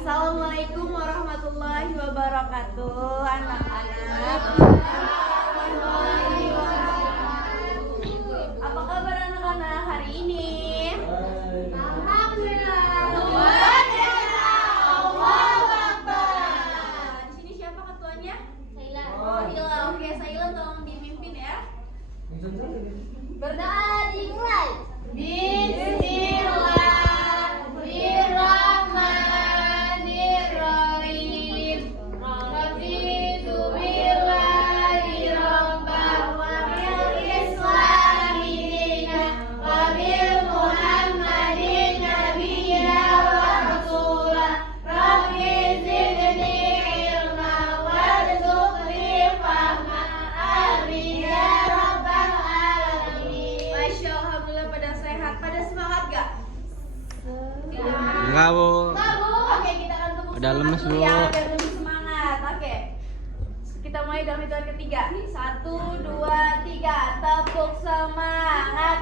Assalamualaikum warahmatullahi wabarakatuh, anak-anak. Apa kabar anak-anak hari ini? Alhamdulillah. Allahu Akbar. Di sini siapa ketuanya? Saila. Oh, Hila. Oke, Saila tolong dipimpin ya. Berdoa dimulai. Bismillahirrahmanirrahim. Raditu billahi rabbah wa bil islami dinan wa bil muhammadin nabiyya wa rasulah. Rabbi zidni ilma warzuqni fahma. Amin ya rabbal alamin. Masya Allah, alhamdulillah pada sehat, pada semangat gak? Enggak, Bu. Enggak, Bu. Oke, kita akan tepuk Udah semangat lemes, dulu Bu. ya, biar lebih semangat. Oke. Kita mulai dalam hitungan ketiga. 1, 2, 3. Tepuk semangat.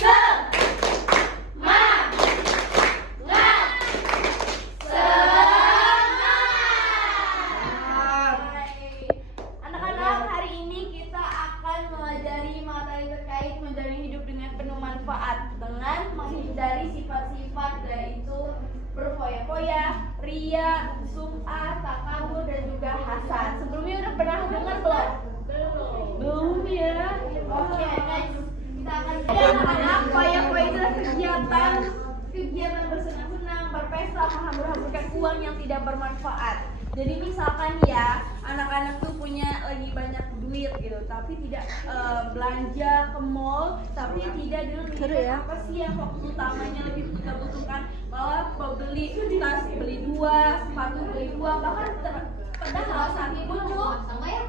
Semangat. Semangat. Anak-anak, hari ini kita akan mempelajari materi terkait menjalani hidup dengan penuh manfaat dengan menghindari sifat-sifat yaitu berfoya-foya, ria, sum'ah, takabur, dan juga hasad. Sebelumnya udah pernah dengar belum? Belum ya? Oke, next. Kita akan anak-anak, foya-foya itu adalah kegiatan bersenang-senang, berpesta, menghambur-hamburkan uang yang tidak bermanfaat. Jadi misalkan ya, anak-anak tuh punya lagi banyak duit gitu, tapi tidak belanja ke mall, tapi tidak dilihat apa sih yang fokus utamanya lebih kita butuhkan, malah beli tas beli 2, sepatu beli 2, bahkan padahal saat itu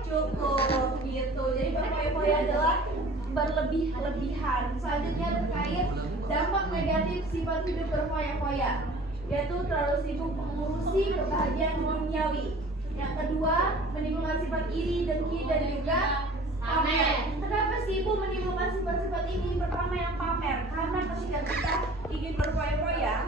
cukup gitu. Jadi berfoya-foya adalah berlebihan. Selanjutnya terkait dampak negatif sifat hidup berfoya-foya, yaitu terlalu sibuk mengurusi kebahagiaan duniawi. Yang kedua, menimbulkan sifat iri, dengki, dan juga pamer. Kenapa sih Ibu menimbulkan sifat-sifat ini? Pertama yang pamer, karena ketika kita ingin berfoya-foya,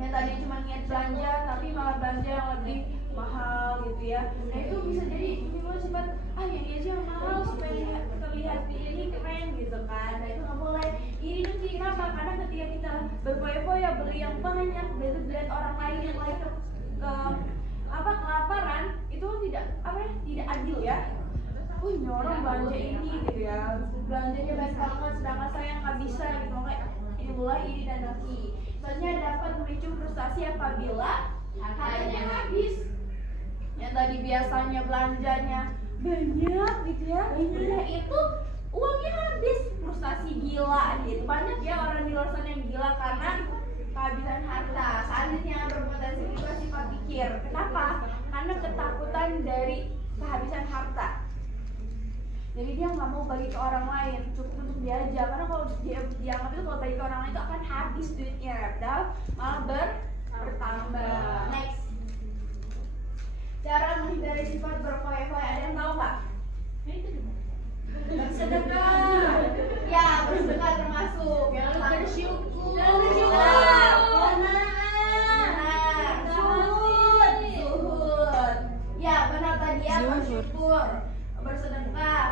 yang tadi cuma niat belanja, tapi malah belanja yang lebih mahal gitu ya. Nah itu bisa jadi menimbulkan sifat, ini aja yang mahal supaya terlihat ini keren gitu kan. Nah itu nggak boleh. Ini dengki, kenapa? Karena ketika kita berfoya-foya beli yang banyak, begitu dilihat orang lain yang lain kelaparan, itu tidak adil ya. Ini orang belanja ini gitu ya, belanjanya banyak banget, sedangkan saya nggak bisa gitu. Makanya ini mulai iri dan dengki. Selanjutnya dapat memicu frustasi apabila harganya habis. Yang tadi biasanya belanjanya banyak gitu ya, itu uangnya habis, frustasi gila gitu. Banyak ya orang di luar sana yang gila karena kehabisan harta. Selanjutnya berpotensi juga sifat pikir. Kenapa? Karena ketakutan dari kehabisan harta. Jadi dia nggak mau bagi ke orang lain, cukup untuk dia aja. Karena kalau dia dianggap itu kalau bagi ke orang lain itu akan habis duitnya, padahal malah bertambah. Next. Cara menghindari sifat berfoya-foya, ada yang tahu nggak? Bersedekah. Ya, bersedekah termasuk. Yang bersyukur. Zuhud. Ya, benar tadi ya, bersyukur, bersedekah,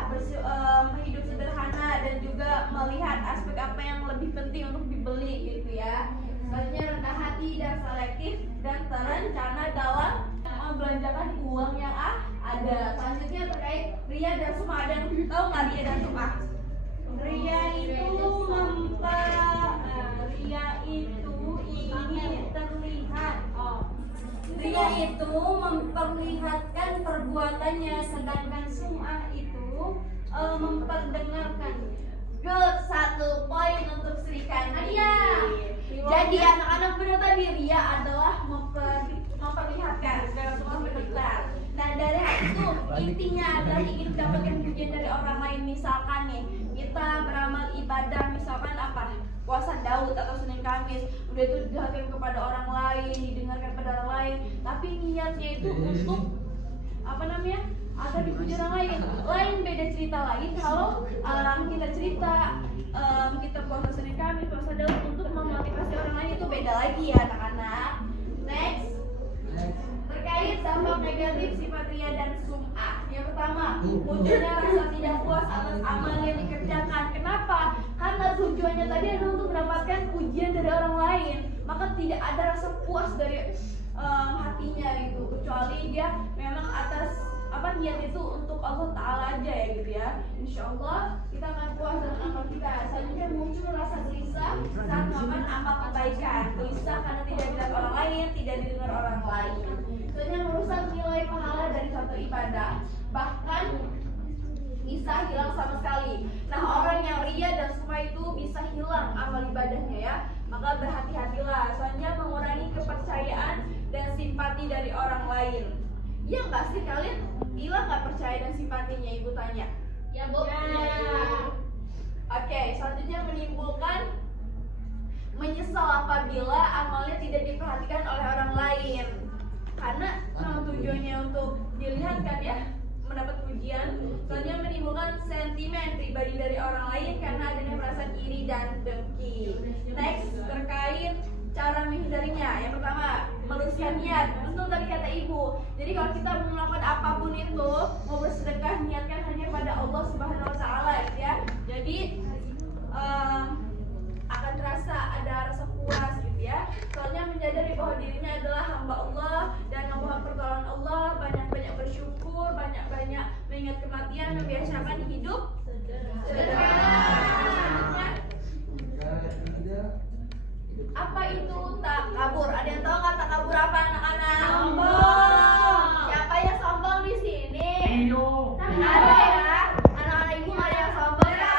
hidup sederhana, dan juga melihat aspek apa yang lebih penting untuk dibeli gitu ya. Selanjutnya rendah hati dan selektif dan terencana dalam membelanjakan uang yang ada. Selanjutnya terkait ria dan sum'ah. Ada yang tahu nggak ria dan sum'ah? Ria itu ini terlihat. Ria itu memperlihatkan perbuatannya, sedangkan sum'ah itu memperdengarkan. Good, 1 poin untuk Sri Kandi. Jadi anak-anak benar tadi, ria adalah memperlihatkan, sedangkan sum'ah berdengar. Nah dari hal itu intinya adalah ingin mendapatkan pujian dari orang lain. Misalkan nih kita beramal ibadah, misalkan apa, puasa Daud atau Senin Kamis, udah itu dihakim kepada orang lain, didengarkan pada orang lain, tapi niatnya itu untuk agar dipuji orang lain. Beda cerita lagi kalau kita cerita kita puasa Senin Kamis, puasa Daud untuk memotivasi orang lain, itu beda lagi ya anak-anak. munculnya rasa tidak puas atas amal yang dikerjakan. Kenapa? Karena tujuannya tadi adalah untuk mendapatkan pujian dari orang lain, maka tidak ada rasa puas dari hatinya gitu, kecuali dia memang atas niat itu untuk Allah Ta'ala aja ya gitu ya. Insya Allah kita akan puas dengan amal kita. Selanjutnya muncul rasa gelisah saat melakukan amal kebaikan. Gelisah karena tidak dilihat orang lain, tidak didengar orang lain. Selanjutnya merusak nilai pahala dari suatu ibadah, bahkan bisa hilang sama sekali. Nah, orang yang ria dan semua itu bisa hilang amal ibadahnya ya. Maka berhati-hatilah. Selanjutnya mengurangi kepercayaan dan simpati dari orang lain. Iya nggak sih, kalian hilang nggak percaya dan simpatinya? Ibu tanya. Ya, Bu. Ya. Oke, selanjutnya menimbulkan menyesal apabila amalnya tidak diperhatikan oleh orang lain. Karena memang tujuannya untuk dilihat kan ya, mendapat pujian. Selanjutnya menimbulkan sentimen pribadi dari orang lain karena adanya perasaan iri dan dengki. Next, terkait cara menghindarinya. Yang pertama, meluruskan niat. Betul tadi kata ibu. Jadi kalau kita mau melakukan apapun itu, mau bersedekah, niatkan hanya pada Allah Subhanahu Wa Taala ya. Jadi akan terasa ada rasa puas gitu ya. Soalnya menyadari bahwa dirinya adalah hamba Allah dan memohon pertolongan Allah, banyak-banyak bersyukur, banyak-banyak mengingat kematian, membiasakan hidup sederhana. Apa itu takabur? Ada yang tahu nggak takabur apa, anak-anak? Sombong. Siapa yang sombong di sini? Ada ya. Anak-anak ibu ada yang sombong ya.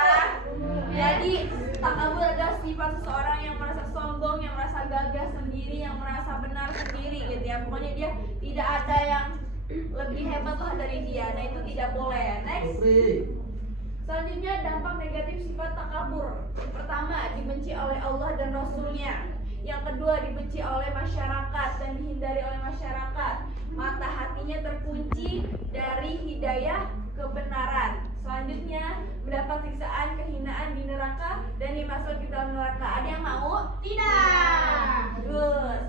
Jadi takabur adalah sifat seseorang yang merasa sombong, yang merasa gagah sendiri, yang merasa benar sendiri gitu ya. Pokoknya dia tidak ada yang lebih hebat lah dari dia. Nah, itu tidak boleh. Next. Selanjutnya dampak negatif sifat takabur. Pertama, dibenci oleh Allah dan Rasulnya. Yang kedua, dibenci oleh masyarakat dan dihindari oleh masyarakat. Mata hatinya terkunci dari hidayah kebenaran. Selanjutnya, mendapat siksaan kehinaan di neraka dan dimasukkan ke dalam neraka. Ada yang mau? Tidak. Good.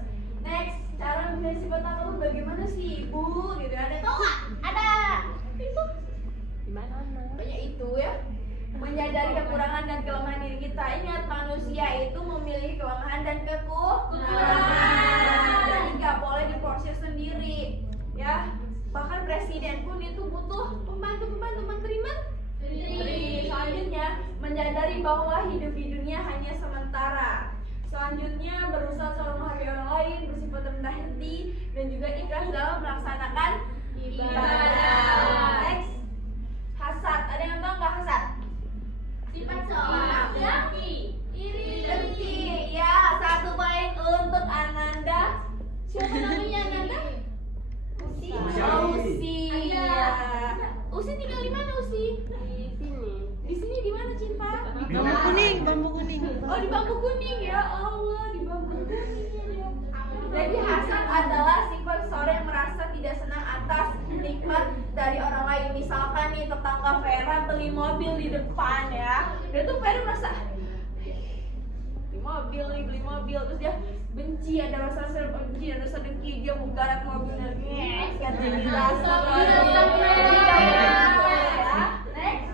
Next, cara menghindari sifat takabur bagaimana sih, Ibu? Gitu. Ada yang tahu nggak? Ada. Itu gimana? Banyak itu ya. Menyadari kekurangan dan kelemahan diri kita. Ingat, manusia itu memiliki kelemahan dan kekurangan. Jadi nggak boleh diporsir sendiri ya. Bahkan presiden pun itu butuh pembantu menteri. Selanjutnya, menyadari bahwa hidup di dunia hanya sementara. Selanjutnya, berusaha selalu menghargai orang lain, bersifat rendah hati, dan juga ikhlas dalam melaksanakan ibadah. Next, hasad. Ada yang tahu nggak hasad? Sifat seorang dengki. Ya, 1 poin untuk Ananda. Siapa namanya Ananda? Usi. Usi tinggal di mana, Usi? Di sini di mana, Cinta? Bambu kuning. Oh, di bambu kuning ya. Allah, di bambu kuning ya. Jadi hasad adalah sifat seseorang yang merasa tidak senang atas nikmat dari orang lain. Misalkan nih, tetangga Vera beli mobil di depan ya. Dan tuh Vera merasa beli mobil, terus dia benci, ada rasa benci, ada rasa dengki, dia menggarak mobilnya. Kan jadi rasa Next.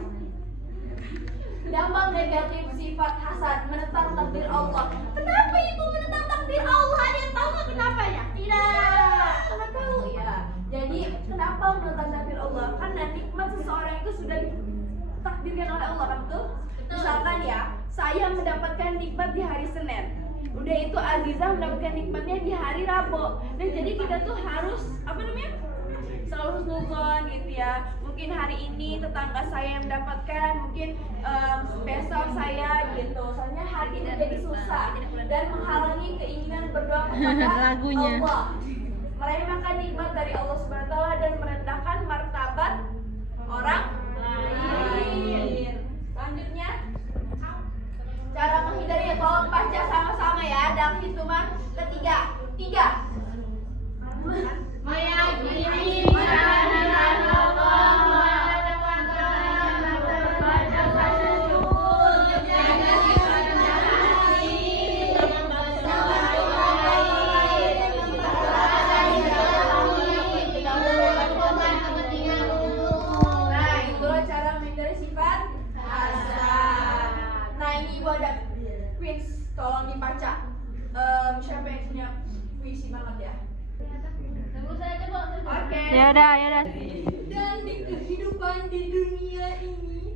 Dampak negatif sifat hasad, menentang takdir Allah. Kenapa ibu menentang takdir Allah? Ada yang tahu nggak kenapanya? Tidak. Nggak tahu ya. Jadi kenapa menentang takdir Allah? Karena nikmat seseorang itu sudah ditakdirkan oleh Allah, kan betul? Misalkan ya, saya mendapatkan nikmat di hari Senin. Udah itu Aziza mendapatkan nikmatnya di hari Rabu. Dan jadi kita tuh harus selalu husnuzon gitu ya. Mungkin hari ini tetangga saya yang mendapatkan, mungkin besok saya gitu. Soalnya hari ini jadi susah dan menghalangi keinginan berdoa kepada Allah. Meremehkan nikmat dari Allah Subhanahu wa taala dan merendahkan martabat orang lain. Selanjutnya, cara menghindarinya, tolong baca sama-sama ya. Dalam hitungan ketiga. 3. Meyakini kehadiran Allah. Nah, itu udah. Dan di kehidupan di dunia ini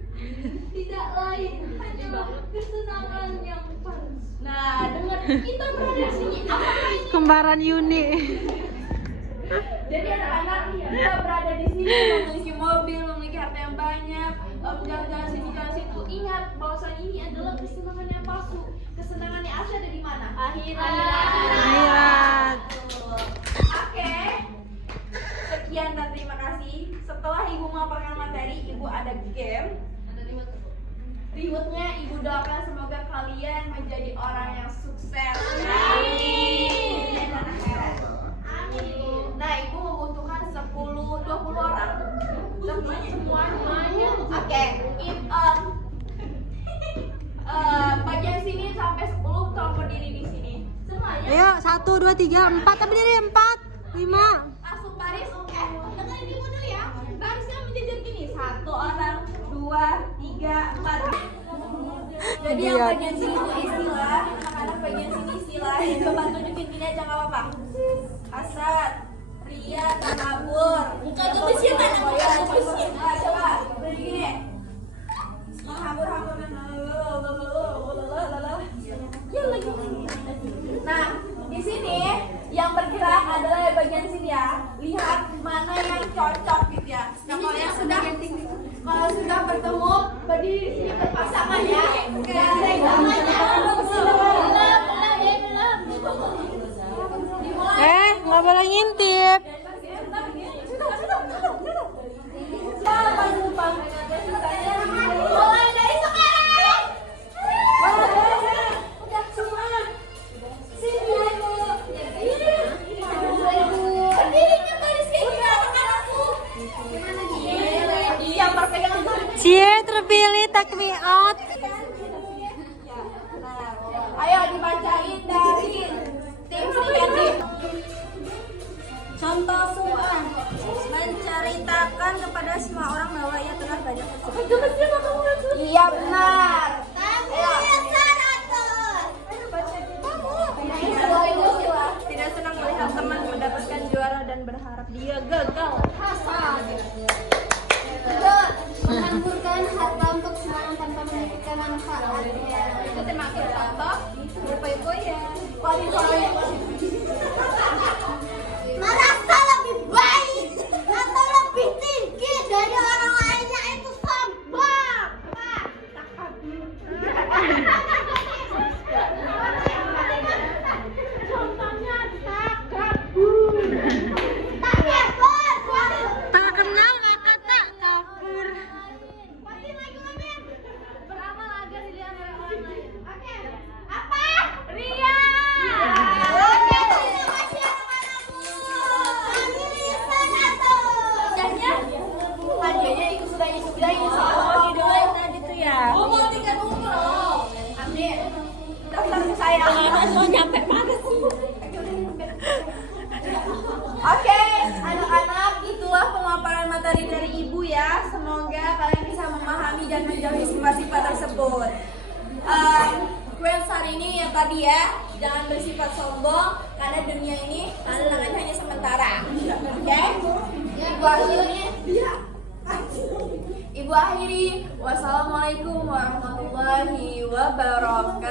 tidak lain hanyalah kesenangan yang palsu. Nah, dengan kita berada di sini, apakah ini? Kembaran Yuni. Jadi anak-anak kita berada di sini memiliki mobil, memiliki harta yang banyak, jalan-jalan sini jalan situ. Ingat bahwasanya ini adalah kesenangan yang palsu. Kesenangan yang asli ada di mana? Akhirat. Oke. Sekian dan terima kasih. Setelah Ibu memaparkan materi, Ibu ada game. Berikutnya Ibu doakan semoga kalian menjadi orang yang sukses. Amin. Dan akhirat. Amin. Nah, Ibu membutuhkan 20 orang. Semuanya. Oke. Bagian sini sampai 10 tolong berdiri di sini. Semuanya. Ayo 1, 2, 3, 4. Tapi dari 4, 5. Langsung baris. Dengerin Ibu dulu ya. Barisnya menjejer gini. 1 orang, 2, 3, 4. Jadi yang bagian sini itu istilah. Anak-anak bagian sini istilah. Coba tunjukin gini aja nggak apa-apa. Asad, Ria, Takabur. Bukan tulisnya mana? Bukan tulisnya. Coba berdiri gini. Menghambur-hambur. Ya lagi. Nah, di sini yang bergerak adalah bagian sini ya. Lihat mana yang cocok gitu ya. Nah, kalau sudah bertemu berdiri di sini berpasangan ya. Nggak boleh ngintip. Mulai dari sekarang. Udah semua. Sini aku. Berdirinya baris kayak gini anak-anakku. Gimana nih? Yang berpegangan tangan. Cie terpilih take me out. Ayo dibacain dari tim kreatif. Contoh Fuan menceritakan kepada semua orang bahwa ia telah banyak bersedekah. Iya benar. Tidak senang melihat teman mendapatkan juara dan berharap dia gagal. Menghamburkan harta untuk senang tanpa memikirkan manfaat. Itu termasuk contoh Berpoy-poyan. Merasa lebih baik atau lebih tinggi dari orang lainnya itu sombong. Contohnya takabur. Tak kenal maka tak kabur. Beramal agar dilihat oleh orang lain. Oke. Apa? Ria. Oke. Terima kasih anak-anakku. Kami bisa datang. Hadiahnya ikut sudah ini Dulu yang tadi tuh ya. mau tinggal ngobrol. Amin. Daftar ke saya. Nyampe mana sih? Oke, anak-anak, itulah pemaparan materi dari Ibu ya. Semoga kalian bisa memahami dan menjauhi sifat-sifat tersebut. Quotes hari ini yang tadi ya, jangan bersifat sombong karena dunia ini kesenangannya hanya sementara. Oke? Ibu akhiri. Wassalamualaikum warahmatullahi wabarakatuh.